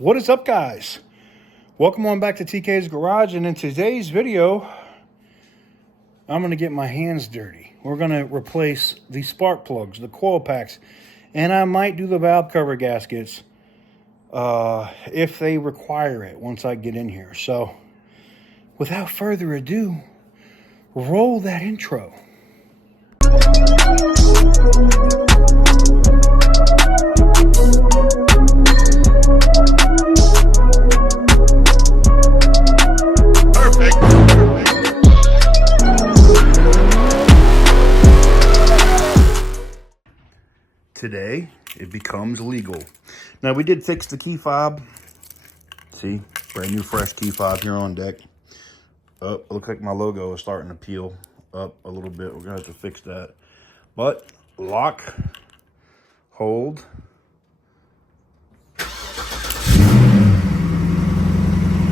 What is up, guys? Welcome on back to TK's Garage, and in today's video I'm going to get my hands dirty. We're going to replace the spark plugs, the coil packs, and I might do the valve cover gaskets if they require it once I get in here. So without further ado, roll that intro. Today, it becomes legal. Now, we did fix the key fob. See, brand new fresh key fob here on deck. It looks like my logo is starting to peel up a little bit. We're gonna have to fix that. But lock, hold.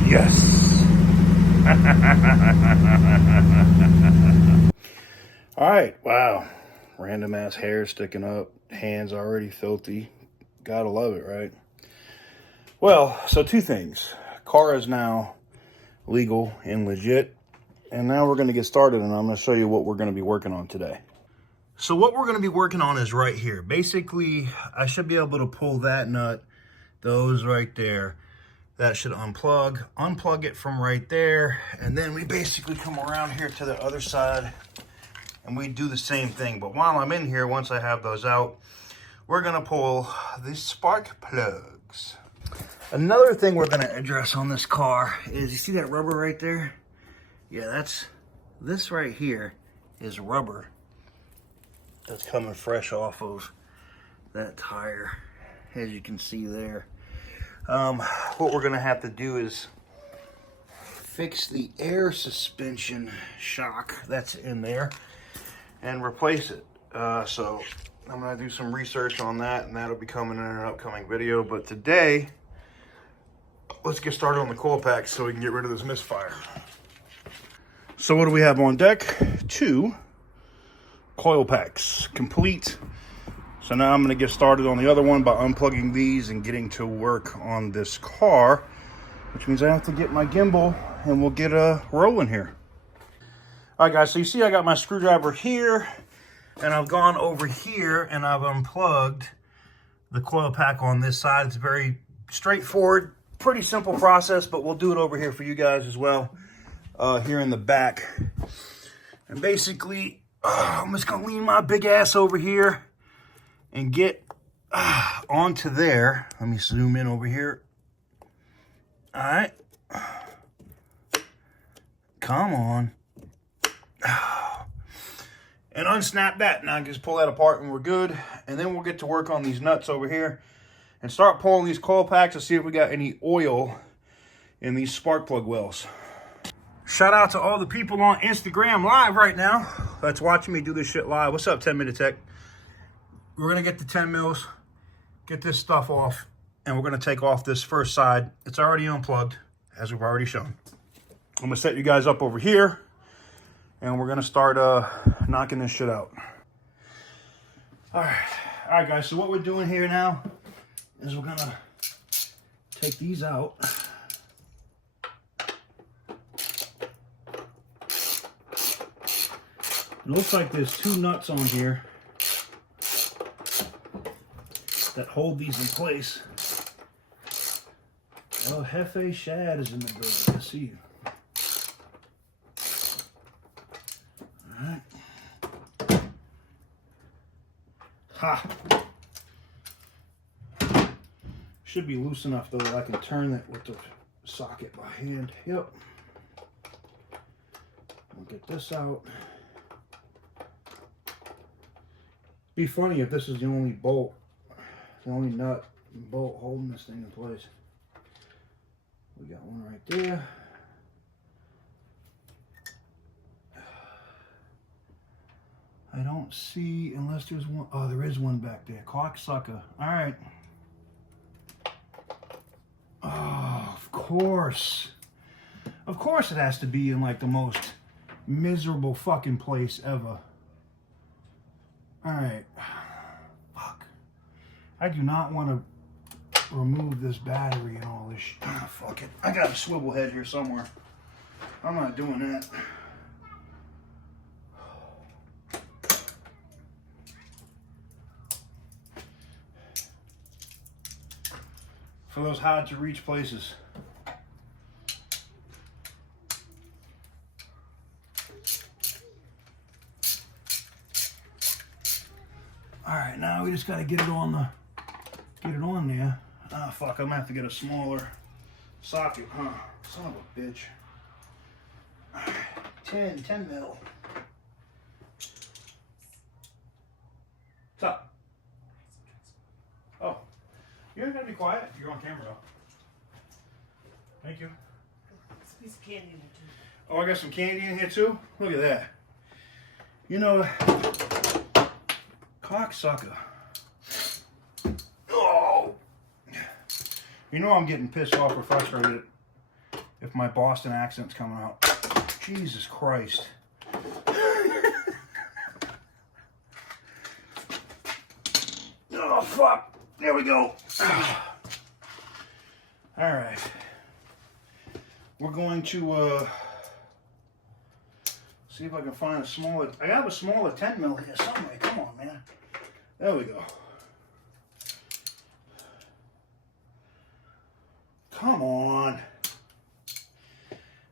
Yes. All right, wow. Random ass hair sticking up, hands already filthy. Gotta love it, right? Well, so two things. Car is now legal and legit. And now we're gonna get started, and I'm gonna show you what we're gonna be working on today. So what we're gonna be working on is right here. Basically, I should be able to pull that nut, those right there. That should unplug it from right there. And then we basically come around here to the other side and we do the same thing. But while I'm in here, once I have those out, we're gonna pull the spark plugs. Another thing we're gonna address on this car is, you see that rubber right there? Yeah, this right here is rubber that's coming fresh off of that tire, as you can see there. What we're gonna have to do is fix the air suspension shock that's in there and replace it. So I'm gonna do some research on that, and that'll be coming in an upcoming video. But today, let's get started on the coil packs so we can get rid of this misfire. So what do we have on deck? 2 coil packs, complete. So now I'm gonna get started on the other one by unplugging these and getting to work on this car, which means I have to get my gimbal and we'll get rolling here. All right, guys, so you see I got my screwdriver here, and I've gone over here and I've unplugged the coil pack on this side. It's very straightforward, pretty simple process, but we'll do it over here for you guys as well, here in the back. And basically, I'm just gonna lean my big ass over here and get onto there. Let me zoom in over here. All right. Come on. And unsnap that. Now just pull that apart and we're good. And then we'll get to work on these nuts over here and start pulling these coil packs to see if we got any oil in these spark plug wells. Shout out to all the people on Instagram live right now that's watching me do this shit live. What's up, 10 Minute Tech? We're gonna get the 10 mils, get this stuff off, and we're gonna take off this first side. It's already unplugged, as we've already shown. I'm gonna set you guys up over here, and we're gonna start knocking this shit out. All right, guys, so what we're doing here now is we're gonna take these out. It looks like there's 2 nuts on here that hold these in place. Oh, Hefe Shad is in the building. I see you. All right. Ha! Should be loose enough though that I can turn it with the socket by hand. Yep. We'll get this out. Be funny if this is the only bolt, the only nut and bolt holding this thing in place. We got one right there. I don't see, unless there's one. Oh, there is one back there. Cocksucker. All right. Oh, of course. Of course it has to be in like the most miserable fucking place ever. All right. Fuck. I do not want to remove this battery and all this shit. Ah, fuck it. I got a swivel head here somewhere. I'm not doing that. For those hard to reach places. All right, now we just got to get it on there. Ah, fuck, I'm gonna have to get a smaller socket, huh? Son of a bitch. All right, 10 mil. What's up? Oh, you ain't gotta be quiet. You're on camera though. Thank you. There's a piece of candy in there too. Oh, I got some candy in here too? Look at that. You know, cocksucker. Oh! You know I'm getting pissed off or frustrated if my Boston accent's coming out. Jesus Christ. Oh, fuck. There we go. All right. We're going to see if I can find a smaller. I have a smaller 10 mil here somewhere. Come on, man. There we go. Come on.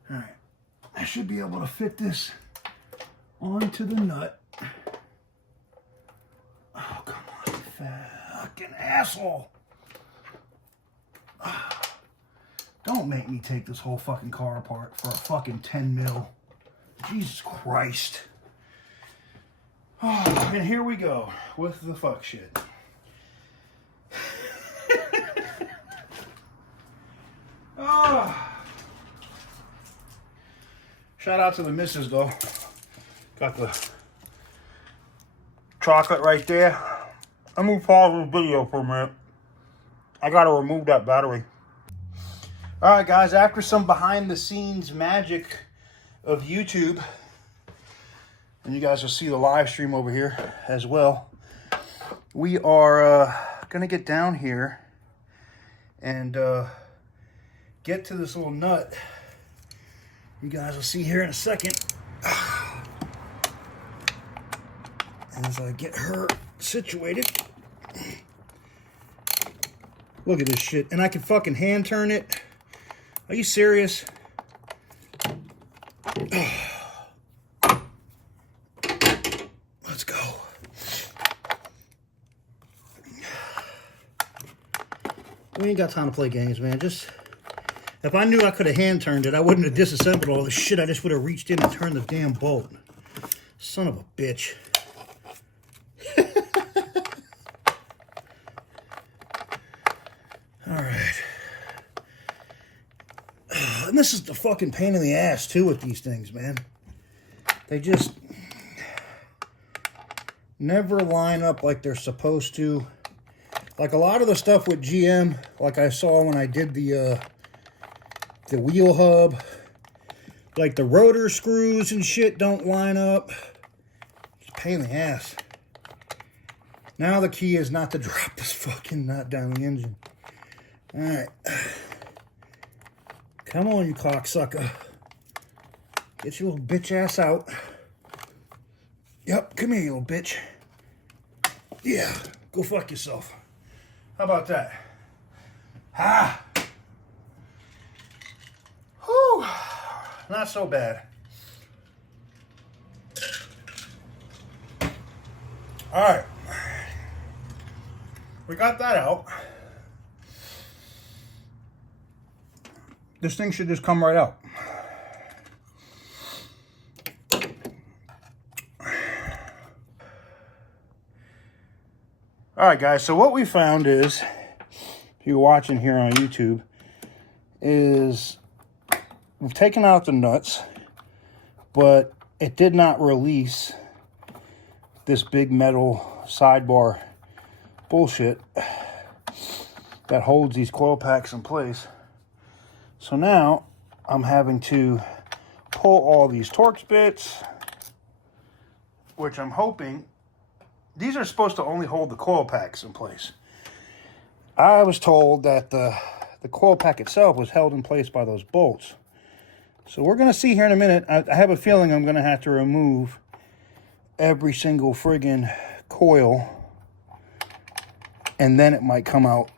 All right. I should be able to fit this onto the nut. Oh, come on, fucking asshole. Don't make me take this whole fucking car apart for a fucking 10 mil. Jesus Christ. Oh, and here we go with the fuck shit. Oh. Shout out to the missus though. Got the chocolate right there. I'm gonna pause this video for a minute. I gotta remove that battery. All right, guys, after some behind the scenes magic of YouTube, and you guys will see the live stream over here as well, we are gonna get down here and get to this little nut. You guys will see here in a second as I get her situated. Look at this shit, and I can fucking hand turn it. Are you serious? Let's go. We ain't got time to play games, man. Just, if I knew I could have hand turned it, I wouldn't have disassembled all this shit. I just would have reached in and turned the damn bolt. Son of a bitch. And this is the fucking pain in the ass, too, with these things, man. They just never line up like they're supposed to. Like a lot of the stuff with GM, like I saw when I did the wheel hub, like the rotor screws and shit don't line up. It's a pain in the ass. Now the key is not to drop this fucking nut down the engine. All right. Come on, you cocksucker. Get your little bitch ass out. Yep, come here, you little bitch. Yeah, go fuck yourself. How about that? Ah! Whew. Not so bad. Alright. We got that out. This thing should just come right out. Alright guys, so what we found is, if you're watching here on YouTube, is we've taken out the nuts, but it did not release this big metal sidebar bullshit that holds these coil packs in place. So now I'm having to pull all these Torx bits, which I'm hoping, these are supposed to only hold the coil packs in place. I was told that the coil pack itself was held in place by those bolts. So we're going to see here in a minute. I have a feeling I'm going to have to remove every single friggin' coil, and then it might come out.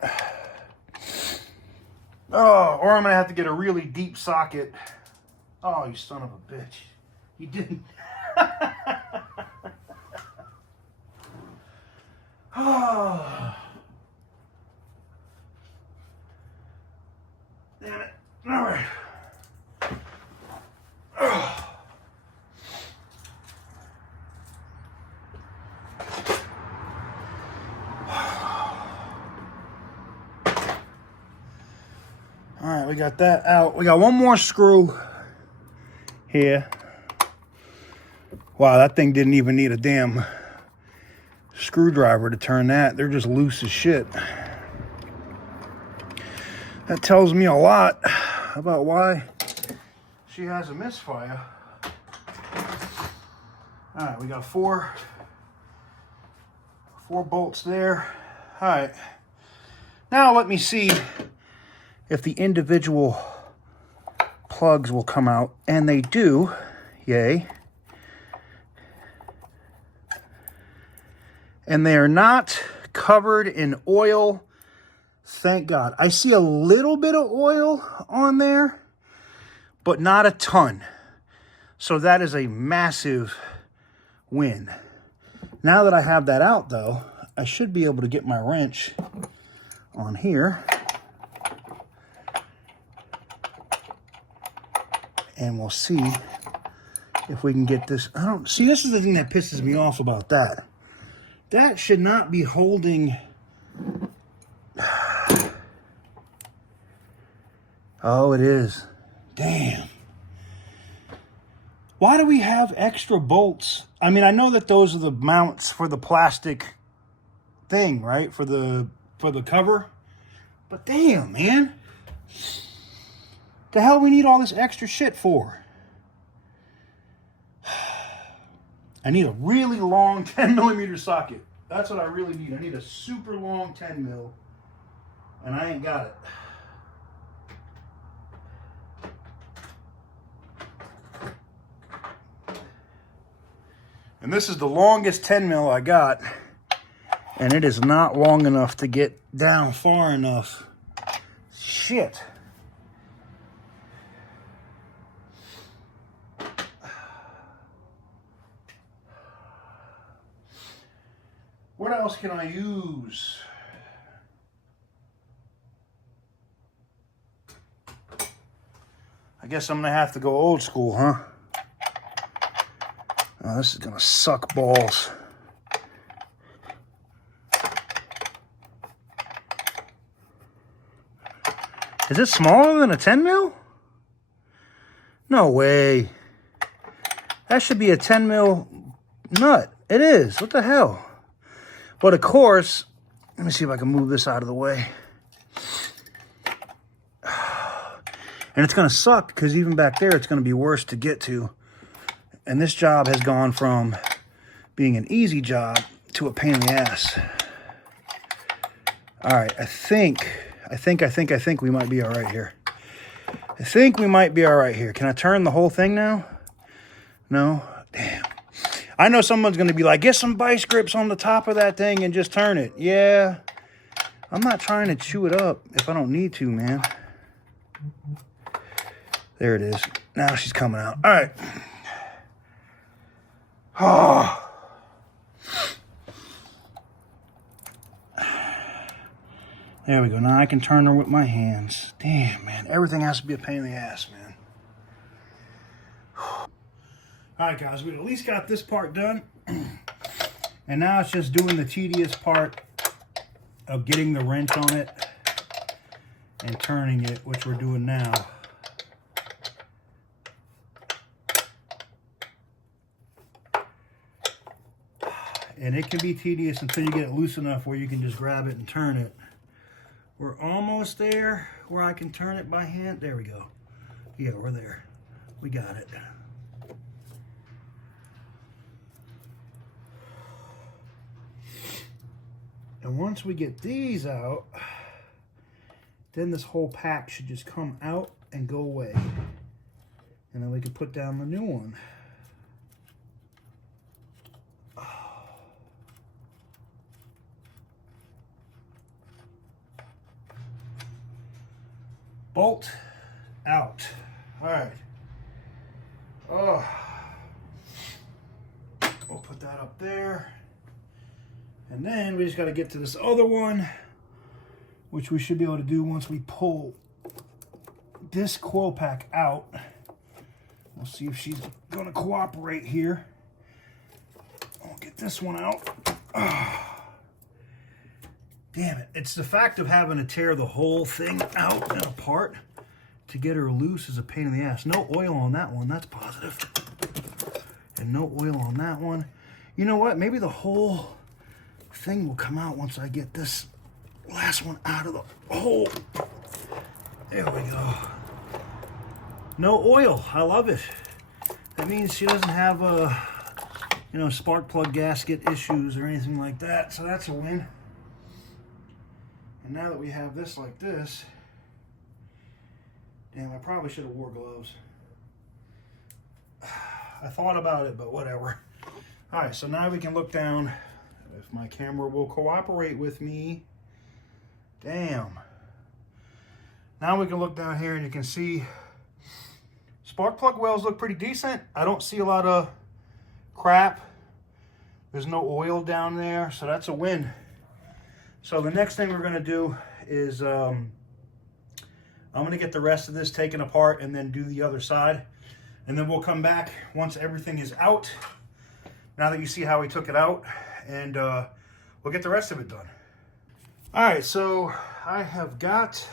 Oh, or I'm going to have to get a really deep socket. Oh, you son of a bitch. You didn't. Oh. Damn it. All right. All right, we got that out. We got one more screw here. Wow, that thing didn't even need a damn screwdriver to turn that. They're just loose as shit. That tells me a lot about why she has a misfire. All right, we got four bolts there. All right, now let me see if the individual plugs will come out, and they do. Yay. And they are not covered in oil. Thank God. I see a little bit of oil on there, but not a ton. So that is a massive win. Now that I have that out, though, I should be able to get my wrench on here. And we'll see if we can get this. I don't see, this is the thing that pisses me off about that. That should not be holding. Oh, it is. Damn. Why do we have extra bolts? I mean, I know that those are the mounts for the plastic thing, right? For the cover. But damn, man. The hell we need all this extra shit for? I need a really long 10mm socket. That's what I really need. I need a super long 10mm. And I ain't got it. And this is the longest 10mm I got. And it is not long enough to get down far enough. Shit. What else can I use? I guess I'm gonna have to go old school, huh? Oh, this is gonna suck balls. Is it smaller than a 10mm? No way. That should be a 10mm nut. It is. What the hell? But of course, let me see if I can move this out of the way. And it's going to suck because even back there, it's going to be worse to get to. And this job has gone from being an easy job to a pain in the ass. All right, I think we might be all right here. I think we might be all right here. Can I turn the whole thing now? No? Damn. I know someone's going to be like, get some vice grips on the top of that thing and just turn it. Yeah. I'm not trying to chew it up if I don't need to, man. There it is. Now she's coming out. All right. Oh. There we go. Now I can turn her with my hands. Damn, man. Everything has to be a pain in the ass, man. All right, guys. We at least got this part done. And now it's just doing the tedious part of getting the wrench on it and turning it, which we're doing now. And it can be tedious until you get it loose enough where you can just grab it and turn it. We're almost there where I can turn it by hand. There we go. Yeah, we're there. We got it. And once we get these out, then this whole pack should just come out and go away. And then we can put down the new one. Bolt out. All right. Oh, we'll put that up there. And then we just got to get to this other one, which we should be able to do once we pull this coil pack out. We'll see if she's going to cooperate here. I'll get this one out. Damn it. It's the fact of having to tear the whole thing out and apart to get her loose is a pain in the ass. No oil on that one. That's positive. And no oil on that one. You know what? Maybe the whole thing will come out once I get this last one out of the hole. There we go. No oil. I love it. That means she doesn't have spark plug gasket issues or anything like that. So that's a win. And now that we have this like this, damn, I probably should have wore gloves. I thought about it, but whatever. All right, so now we can look down. If my camera will cooperate with me. Damn. Now we can look down here and you can see spark plug wells look pretty decent. I don't see a lot of crap. There's no oil down there, so that's a win. So the next thing we're going to do is I'm going to get the rest of this taken apart and then do the other side. And then we'll come back once everything is out. Now that you see how we took it out, and we'll get the rest of it done. All right, so I have got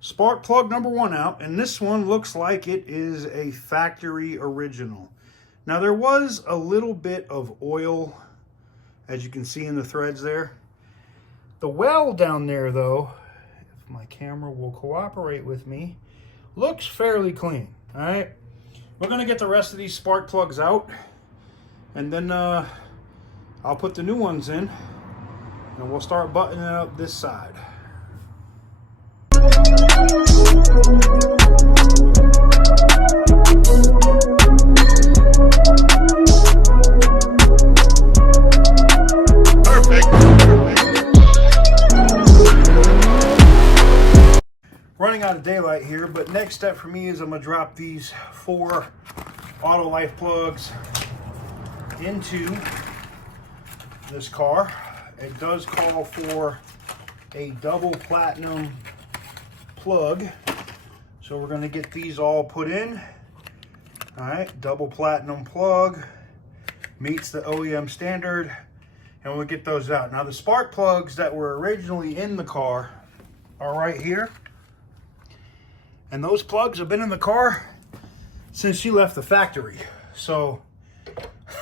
spark plug number 1 out, and this one looks like it is a factory original. Now there was a little bit of oil, as you can see in the threads there. The well down there, though, if my camera will cooperate with me, looks fairly clean. All right, we're gonna get the rest of these spark plugs out, and then I'll put the new ones in, and we'll start buttoning up this side. Running out of daylight here, but next step for me is I'm gonna drop these 4 auto life plugs into this car. It does call for a double platinum plug, so we're going to get these all put in. All right, double platinum plug meets the OEM standard, and we'll get those out. Now the spark plugs that were originally in the car are right here, and those plugs have been in the car since she left the factory. So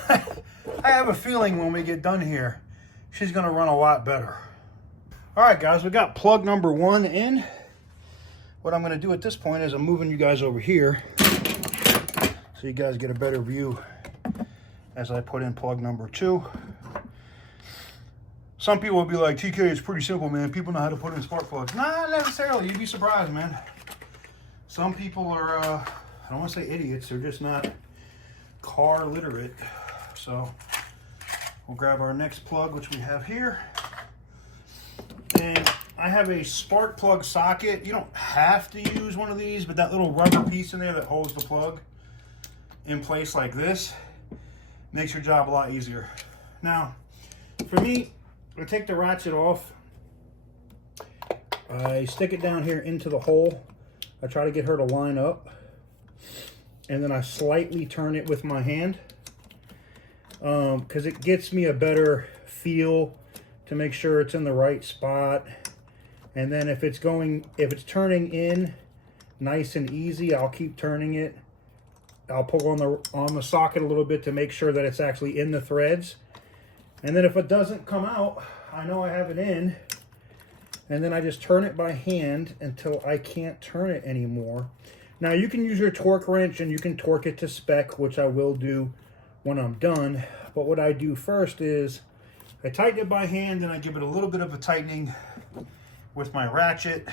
I have a feeling when we get done here, she's gonna run a lot better. All right, guys, we got plug number 1 in. What I'm gonna do at this point is I'm moving you guys over here so you guys get a better view as I put in plug number 2. Some people will be like, TK, it's pretty simple, man. People know how to put in spark plugs. Not necessarily, you'd be surprised, man. Some people are, I don't wanna say idiots, they're just not car literate. So we'll grab our next plug, which we have here. And I have a spark plug socket. You don't have to use one of these, but that little rubber piece in there that holds the plug in place like this makes your job a lot easier. Now, for me, I take the ratchet off. I stick it down here into the hole. I try to get her to line up. And then I slightly turn it with my hand. Because it gets me a better feel to make sure it's in the right spot. And then if it's turning in nice and easy, I'll keep turning it. I'll pull on the socket a little bit to make sure that it's actually in the threads. And then if it doesn't come out, I know I have it in. And then I just turn it by hand until I can't turn it anymore. Now you can use your torque wrench and you can torque it to spec, which I will do when I'm done. But what I do first is I tighten it by hand and I give it a little bit of a tightening with my ratchet.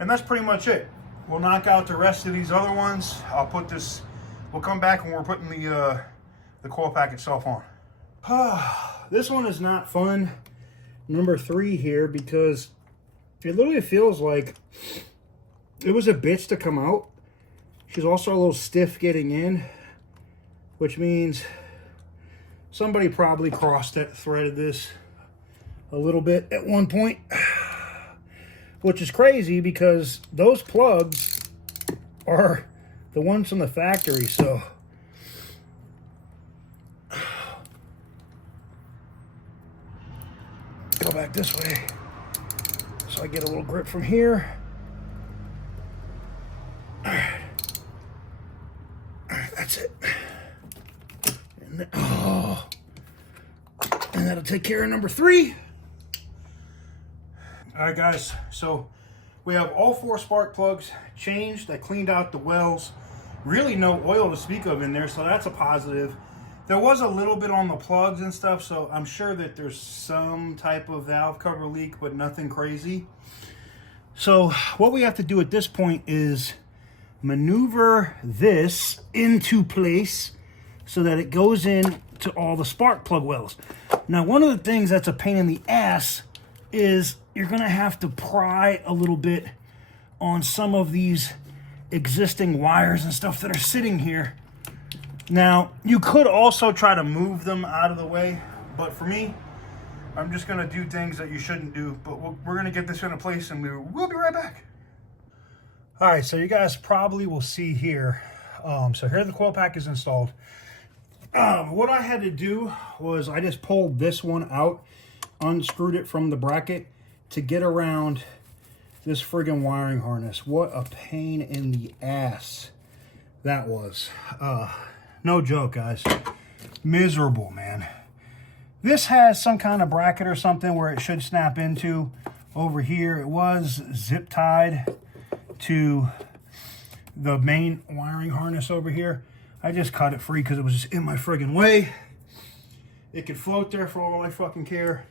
And that's pretty much it. We'll knock out the rest of these other ones. I'll put this, we'll come back when we're putting the coil pack itself on. This one is not fun, number 3 here, because it literally feels like it was a bitch to come out. She's also a little stiff getting in, which means somebody probably threaded this a little bit at one point, which is crazy because those plugs are the ones from the factory. So go back this way so I get a little grip from here. All right, that's it. And then, and that'll take care of number 3. All right, guys, so we have all 4 spark plugs changed. I cleaned out the wells. Really no oil to speak of in there, so that's a positive. There was a little bit on the plugs and stuff, so I'm sure that there's some type of valve cover leak, but nothing crazy. So what we have to do at this point is maneuver this into place so that it goes in to all the spark plug wells. Now, one of the things that's a pain in the ass is you're gonna have to pry a little bit on some of these existing wires and stuff that are sitting here. Now, you could also try to move them out of the way, but for me, I'm just gonna do things that you shouldn't do, but we're gonna get this into place and we'll be right back. All right, so you guys probably will see here. So here the coil pack is installed. What I had to do was I just pulled this one out, unscrewed it from the bracket to get around this friggin' wiring harness. What a pain in the ass that was. No joke, guys. Miserable, man. This has some kind of bracket or something where it should snap into over here. It was zip tied to the main wiring harness over here. I just cut it free because it was just in my friggin' way. It could float there for all I fucking care.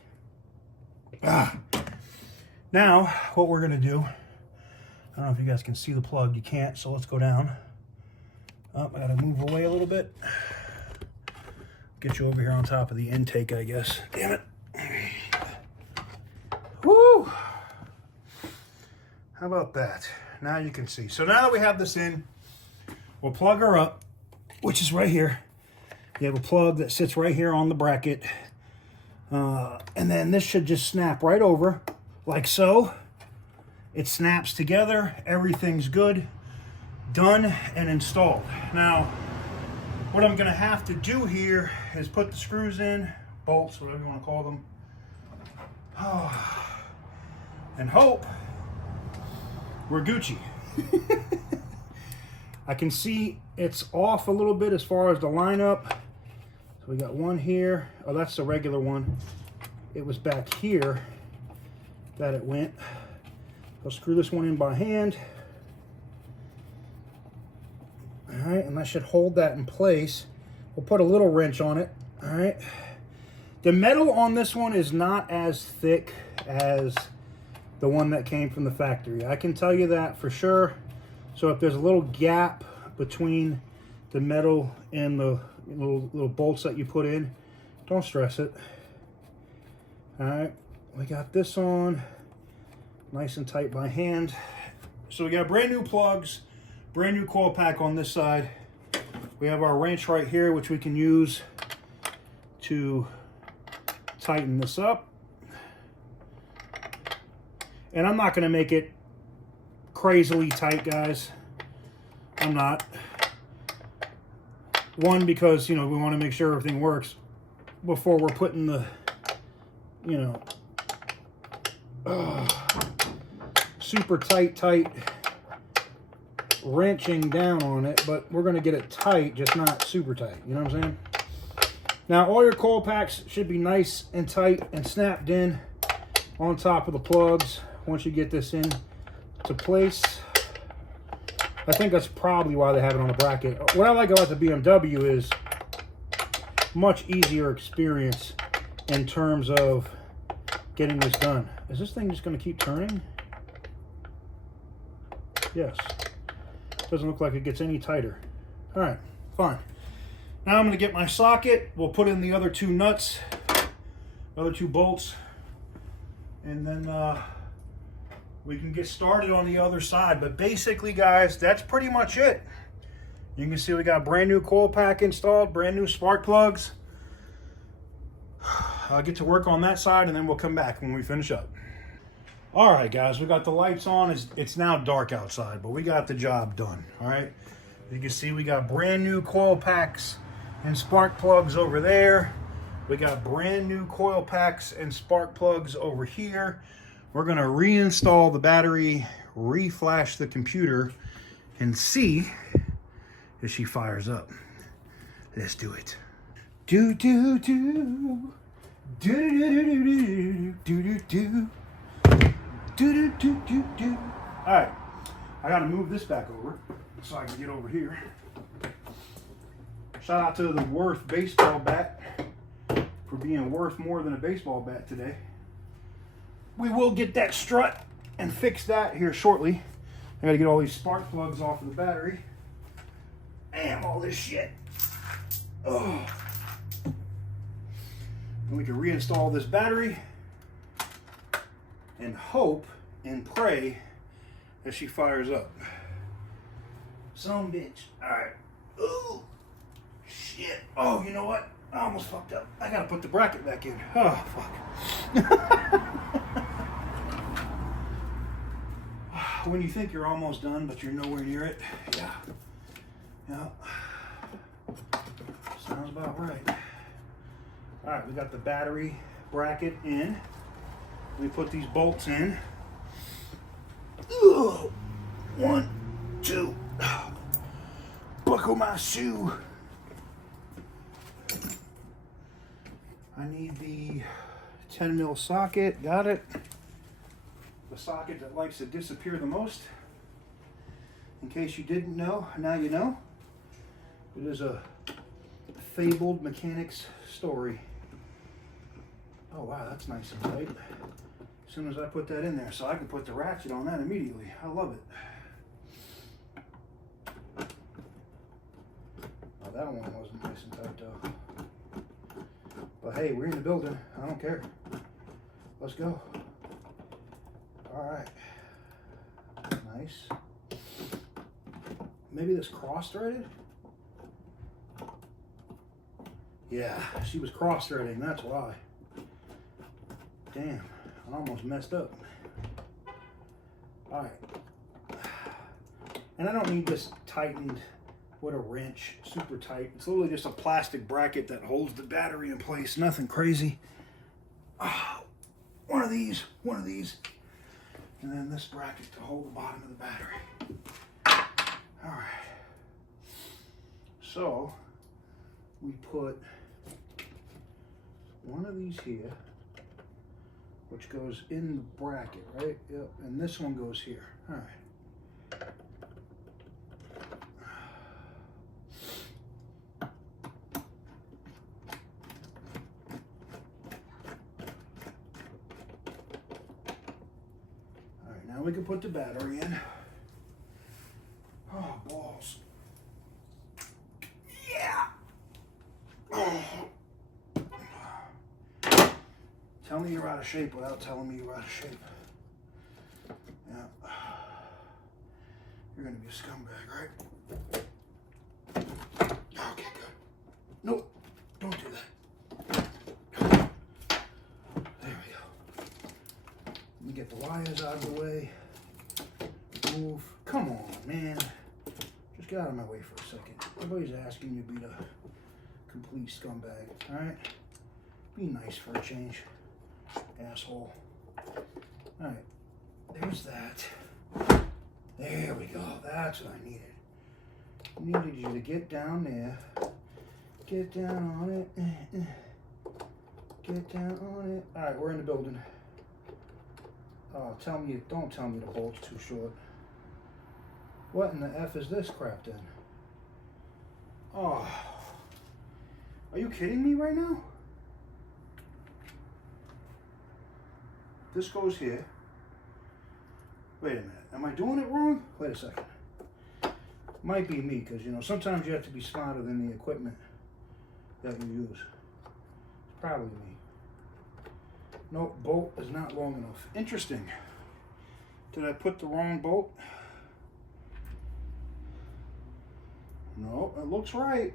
Now, what we're gonna do, I don't know if you guys can see the plug. You can't, so let's go down. Oh, I gotta move away a little bit. Get you over here on top of the intake, I guess. Damn it. Woo! How about that? Now you can see. So now that we have this in, we'll plug her up, which is right here. You have a plug that sits right here on the bracket. And then this should just snap right over, like so. It snaps together, everything's good, done and installed. Now, what I'm gonna have to do here is put the screws in, bolts, whatever you wanna call them, and hope we're Gucci. I can see it's off a little bit as far as the lineup. So we got one here. Oh, that's the regular one. It was back here that it went. I'll screw this one in by hand. All right, and that should hold that in place. We'll put a little wrench on it. All right. The metal on this one is not as thick as the one that came from the factory. I can tell you that for sure. So if there's a little gap between the metal and the little bolts that you put in, don't stress it. All right, we got this on nice and tight by hand. So we got brand new plugs, brand new coil pack on this side. We have our wrench right here, which we can use to tighten this up. And I'm not gonna make it crazily tight, guys. I'm not. One, because, you know, we want to make sure everything works before we're putting the, you know, super tight wrenching down on it, but we're going to get it tight, just not super tight. You know what I'm saying? Now, all your coil packs should be nice and tight and snapped in on top of the plugs once you get this in to place. I think that's probably why they have it on a bracket. What I like about the BMW is much easier experience in terms of getting this done. Is this thing just going to keep turning? Yes. Doesn't look like it gets any tighter. All right, fine. Now I'm going to get my socket. We'll put in the other two nuts, other two bolts, and then we can get started on the other side. But basically, guys, that's pretty much it. You can see we got brand new coil pack installed, brand new spark plugs. I'll get to work on that side, and then we'll come back when we finish up. All right, guys, we got the lights on. It's now dark outside, but we got the job done, all right? You can see we got brand new coil packs and spark plugs over there. We got brand new coil packs and spark plugs over here. We're gonna reinstall the battery, reflash the computer, and see if she fires up. Let's do it. Do do do do do do do do do do do do do. All right, I gotta move this back over so I can get over here. Shout out to the Worth baseball bat for being worth more than a baseball bat today. We will get that strut and fix that here shortly. I gotta get all these spark plugs off of the battery. Damn, all this shit. Oh. And we can reinstall this battery and hope and pray that she fires up. Some bitch. All right. Ooh. Shit. Oh, you know what? I almost fucked up. I gotta put the bracket back in. Oh, fuck. When you think you're almost done, but you're nowhere near it. Yeah. Yeah. Sounds about right. All right, we got the battery bracket in. We put these bolts in. Ugh. 1, 2. Buckle my shoe. I need the 10 mil socket. Got it. The socket that likes to disappear the most. In case you didn't know, now you know. It is a fabled mechanics story. Oh wow, that's nice and tight. As soon as I put that in there, so I can put the ratchet on that immediately. I love it. Oh, that one wasn't nice and tight though. But hey, we're in the building. I don't care. Let's go. All right. Nice. Maybe this cross-threaded? Yeah, she was cross-threading, that's why. Damn, I almost messed up. All right. And I don't need this tightened with a wrench, super tight. It's literally just a plastic bracket that holds the battery in place, nothing crazy. Oh, one of these, and then this bracket to hold the bottom of the battery. All right. So we put one of these here, which goes in the bracket, right? Yep. And this one goes here. All right. Now we can put the battery in. Oh, balls. Yeah. Oh. Tell me you're out of shape without telling me you're out of shape. Yeah. You're going to be a scumbag, right? Okay, good. Nope. Don't do that. There we go. Let me get the wires out of the way. Move. Come on, man. Just get out of my way for a second. Nobody's asking you to be the complete scumbag, alright? Be nice for a change, asshole. Alright, there's that. There we go. That's what I needed. I needed you to get down there. Get down on it. Get down on it. Alright, we're in the building. Oh, don't tell me the bolt's too short. What in the F is this crap then? Oh, are you kidding me right now? This goes here. Wait a minute. Am I doing it wrong? Wait a second. Might be me, because, you know, sometimes you have to be smarter than the equipment that you use. It's probably me. Nope, bolt is not long enough. Interesting. Did I put the wrong bolt? No, it looks right.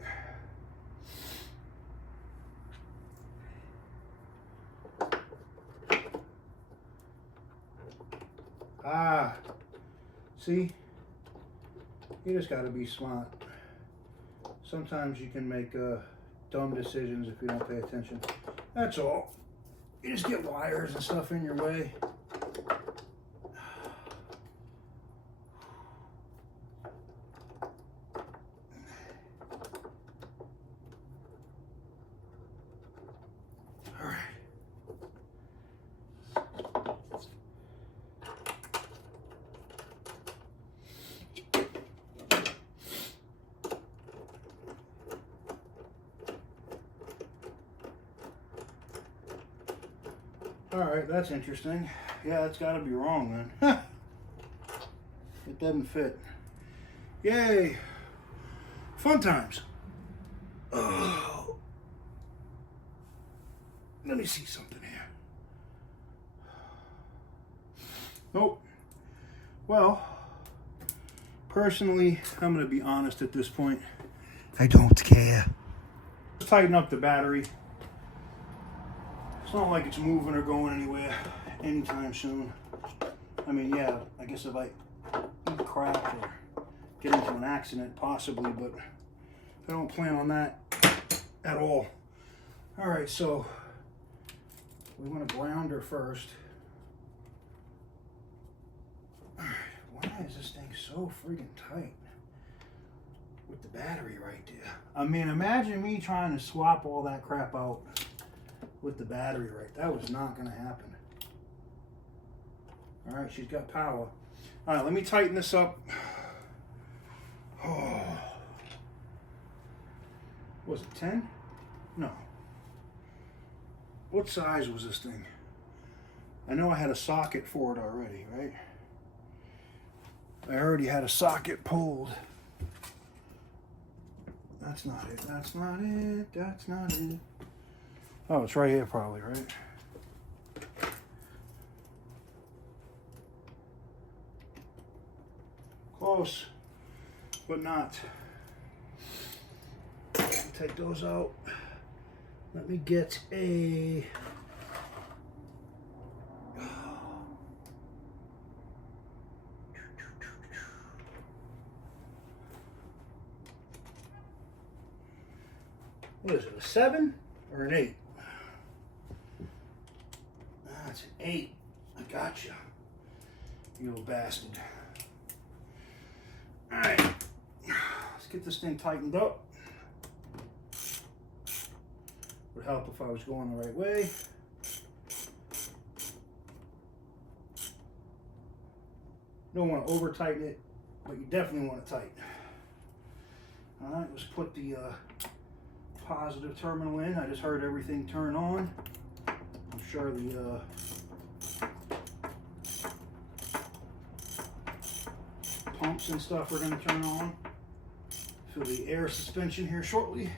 Ah, see? You just gotta be smart. Sometimes you can make dumb decisions if you don't pay attention. That's all. You just get wires and stuff in your way. All right. All right, that's interesting. Yeah, it's got to be wrong then. It doesn't fit. Yay! Fun times. Oh. Let me see something here. Nope. Well, personally, I'm going to be honest at this point. I don't care. Let's tighten up the battery. It's not like it's moving or going anywhere anytime soon. I mean, yeah, I guess if I eat crap or get into an accident, possibly, but I don't plan on that at all. All right, so we want to ground her first. All right, why is this thing so freaking tight with the battery right there? I mean, imagine me trying to swap all that crap out with the battery right. That was not going to happen. All right, she's got power. All right, let me tighten this up. Oh. Was it 10? No. What size was this thing? I know I had a socket for it already, right? I already had a socket pulled. That's not it. That's not it. That's not it. Oh, it's right here probably, right? Close, but not. Take those out. Let me get a... What is it, a 7 or an 8? That's an 8. I gotcha. You little bastard. Alright. Let's get this thing tightened up. Would help if I was going the right way. Don't want to over tighten it, but you definitely want it tight. Alright, let's put the positive terminal in. I just heard everything turn on. I'm sure the pumps and stuff are going to turn on. Feel the air suspension here shortly.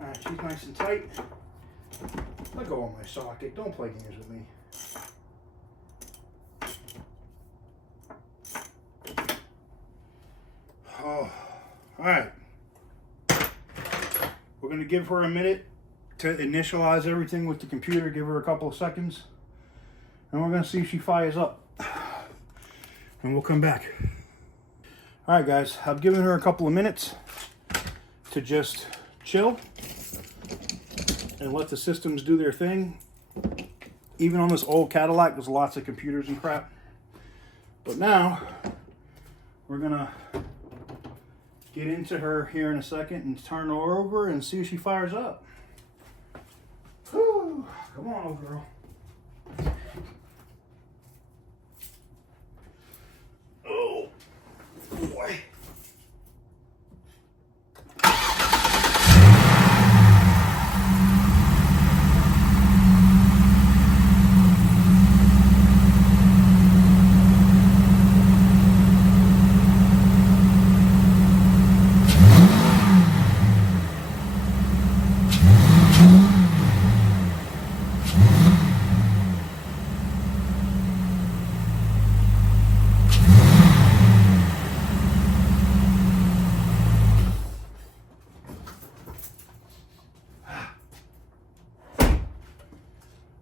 Alright, she's nice and tight. Let go of my socket. Don't play games with me. Oh, alright. We're going to give her a minute to initialize everything with the computer. Give her a couple of seconds. And we're going to see if she fires up. And we'll come back. Alright guys, I've given her a couple of minutes to just chill and let the systems do their thing. Even on this old Cadillac, there's lots of computers and crap. But now, we're going to get into her here in a second and turn her over and see if she fires up. Whew. Come on, old girl. Oh, boy.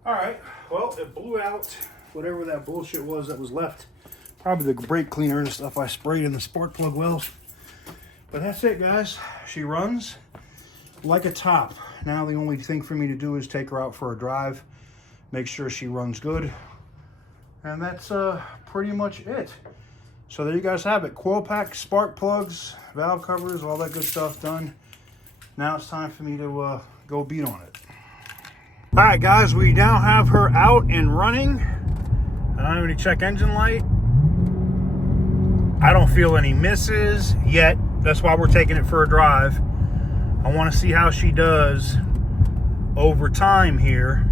All right, well, it blew out whatever that bullshit was that was left. Probably the brake cleaner and stuff I sprayed in the spark plug wells. But that's it, guys. She runs like a top. Now the only thing for me to do is take her out for a drive, make sure she runs good. And that's pretty much it. So there you guys have it. Coil packs, spark plugs, valve covers, all that good stuff done. Now it's time for me to go beat on it. All right, guys, we now have her out and running. And I'm going to check engine light. I don't feel any misses yet. That's why we're taking it for a drive. I want to see how she does over time here.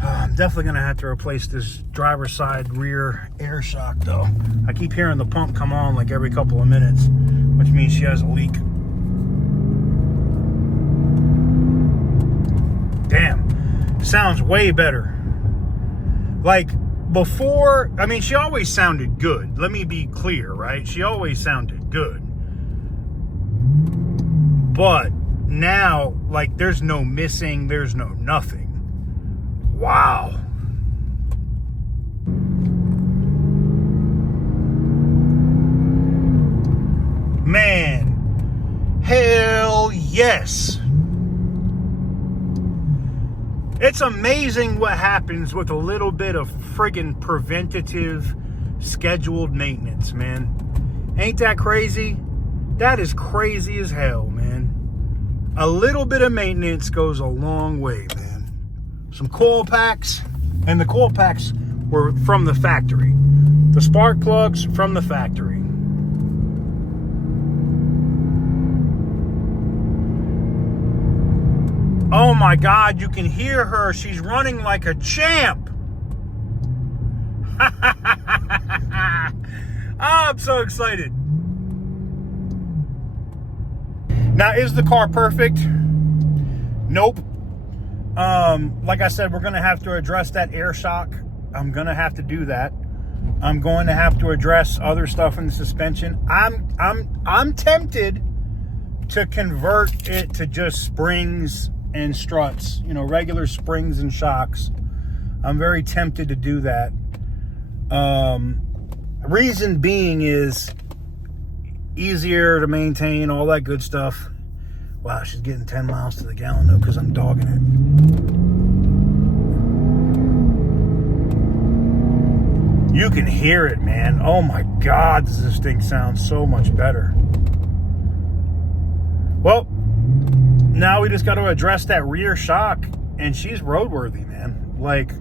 I'm definitely going to have to replace this driver's side rear air shock, though. I keep hearing the pump come on like every couple of minutes, which means she has a leak. Damn, sounds way better. Like before, I mean, she always sounded good. Let me be clear, right? She always sounded good. But now, like, there's no missing, there's no nothing. Wow. Man, hell yes. It's amazing what happens with a little bit of friggin' preventative scheduled maintenance, man. Ain't that crazy? That is crazy as hell, man. A little bit of maintenance goes a long way, man. Some coil packs, and the coil packs were from the factory. The spark plugs from the factory. Oh my God, you can hear her. She's running like a champ. I'm so excited. Now, is the car perfect? Nope. Like I said, we're going to have to address that air shock. I'm going to have to do that. I'm going to have to address other stuff in the suspension. I'm tempted to convert it to just springs and struts, you know, regular springs and shocks. I'm very tempted to do that. Reason being is easier to maintain, all that good stuff. Wow, she's getting 10 miles to the gallon though, because I'm dogging it. You can hear it, man. Oh my God, does this thing sound so much better. Well, now we just got to address that rear shock, and she's roadworthy, man. Like,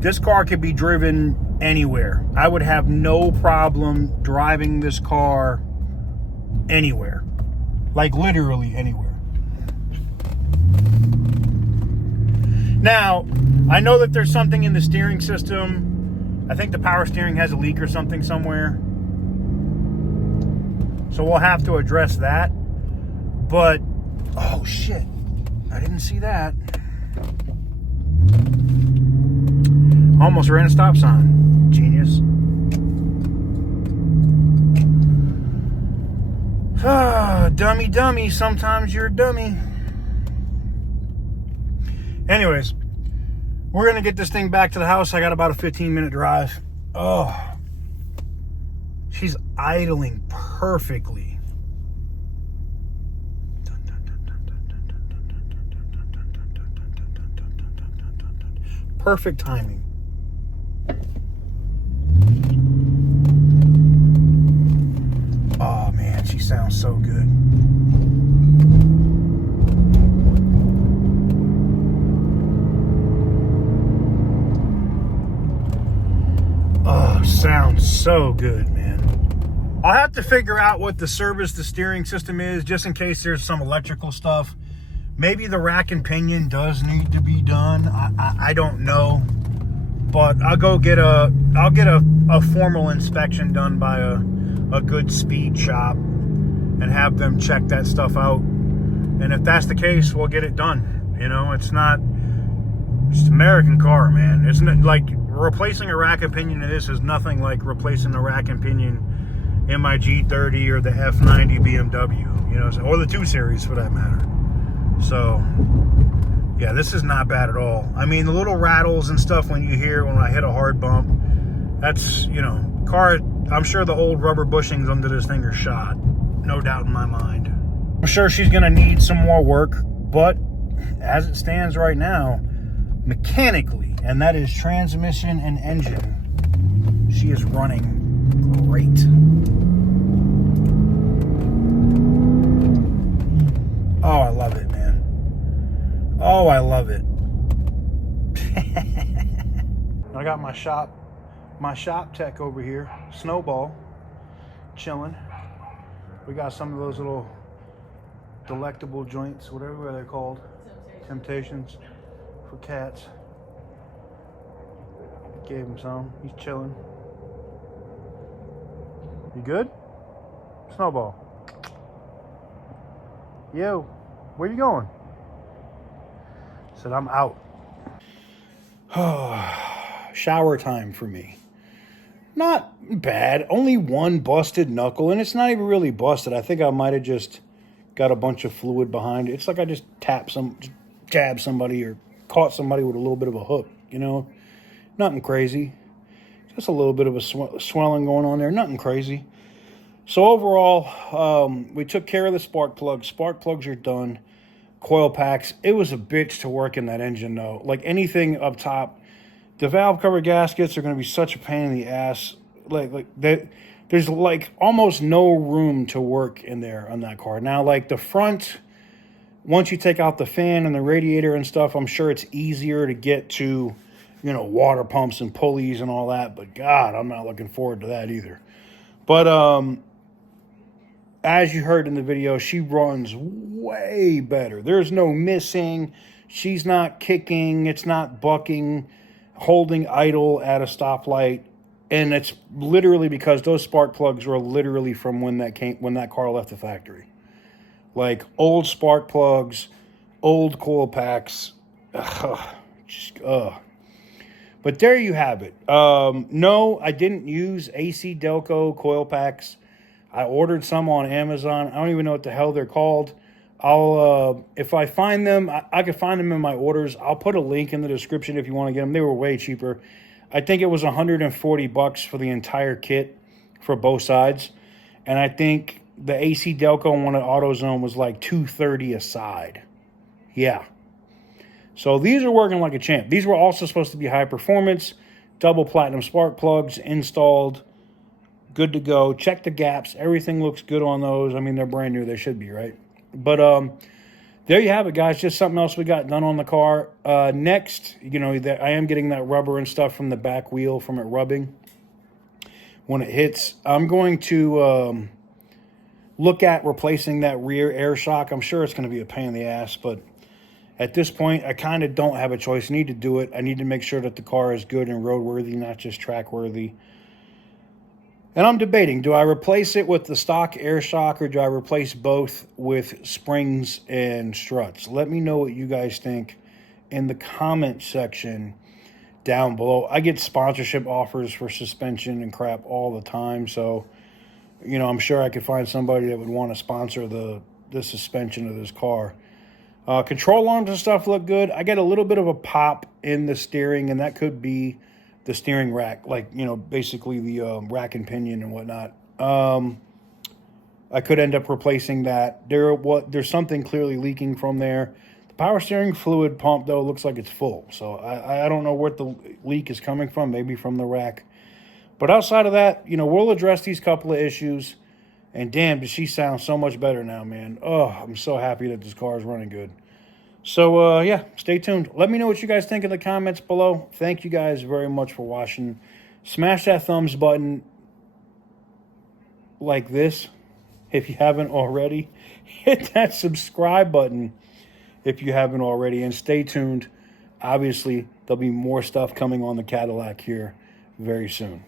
this car could be driven anywhere. I would have no problem driving this car anywhere. Like, literally anywhere. Now, I know that there's something in the steering system. I think the power steering has a leak or something somewhere. So we'll have to address that. But, oh shit, I didn't see that. Almost ran a stop sign. Genius. Ah, dummy, sometimes you're a dummy. Anyways, we're going to get this thing back to the house. I got about a 15-minute drive. Oh, she's idling perfectly. Perfect timing. Oh man, she sounds so good. Oh, sounds so good, man. I'll have to figure out what the service the steering system is, just in case there's some electrical stuff. Maybe the rack and pinion does need to be done. I don't know, but I'll get a formal inspection done by a good speed shop and have them check that stuff out. And if that's the case, we'll get it done. You know, it's an American car, man. Isn't it? Like, replacing a rack and pinion in this is nothing like replacing the rack and pinion in my G30 or the F90 BMW, you know, or the 2 Series for that matter. So, Yeah, this is not bad at all. I mean, the little rattles and stuff when you hear when I hit a hard bump, that's, you know, car, I'm sure the old rubber bushings under this thing are shot. No doubt in my mind. I'm sure she's going to need some more work, but as it stands right now, mechanically, and that is transmission and engine, she is running great. Oh, I love it, man. Oh, I love it. I got my shop tech over here, Snowball, chilling. We got some of those little delectable joints, whatever they're called, Temptations for cats. Gave him some. He's chilling. You good? Snowball. Yo, where you going? Said I'm out. Shower time for me. Not bad. Only one busted knuckle, and it's not even really busted. I think I might have just got a bunch of fluid behind it. It's like I just jabbed somebody or caught somebody with a little bit of a hook, you know? Nothing crazy. Just a little bit of a swelling going on there. Nothing crazy. So overall, we took care of the spark plugs. Spark plugs are done. Coil packs. It was a bitch to work in that engine, though. Like anything up top, the valve cover gaskets are going to be such a pain in the ass. Like that. There's like almost no room to work in there on that car. Now, like the front, once you take out the fan and the radiator and stuff, I'm sure it's easier to get to, you know, water pumps and pulleys and all that. But God, I'm not looking forward to that either. But as you heard in the video, she runs way better. There's no missing. She's not kicking. It's not bucking, holding idle at a stoplight. And it's literally because those spark plugs were literally from when that car left the factory. Like old spark plugs, old coil packs. But there you have it. No, I didn't use AC Delco coil packs. I ordered some on Amazon. I don't even know what the hell they're called. I'll if I find them, I can find them in my orders. I'll put a link in the description if you want to get them. They were way cheaper. I think it was $140 for the entire kit for both sides. And I think the AC Delco one at AutoZone was like $230 a side. Yeah. So these are working like a champ. These were also supposed to be high performance, double platinum spark plugs installed, good to go. Check the gaps. Everything looks good on those. I mean, they're brand new. They should be, right? But there you have it, guys. Just something else we got done on the car. Next, you know, I am getting that rubber and stuff from the back wheel from it rubbing. When it hits, I'm going to look at replacing that rear air shock. I'm sure it's going to be a pain in the ass, but at this point, I kind of don't have a choice. I need to do it. I need to make sure that the car is good and roadworthy, not just track-worthy. And I'm debating, do I replace it with the stock air shock or do I replace both with springs and struts? Let me know what you guys think in the comment section down below. I get sponsorship offers for suspension and crap all the time. So, you know, I'm sure I could find somebody that would want to sponsor the suspension of this car. Control arms and stuff look good. I get a little bit of a pop in the steering, and that could be the steering rack, like, you know, basically the rack and pinion and whatnot. I could end up replacing that. There's something clearly leaking from there. The power steering fluid pump, though, looks like it's full. So I don't know what the leak is coming from, maybe from the rack. But outside of that, you know, we'll address these couple of issues. And damn, does she sound so much better now, man. Oh, I'm so happy that this car is running good. So, yeah, stay tuned. Let me know what you guys think in the comments below. Thank you guys very much for watching. Smash that thumbs button like this if you haven't already. Hit that subscribe button if you haven't already. And stay tuned. Obviously, there'll be more stuff coming on the Cadillac here very soon.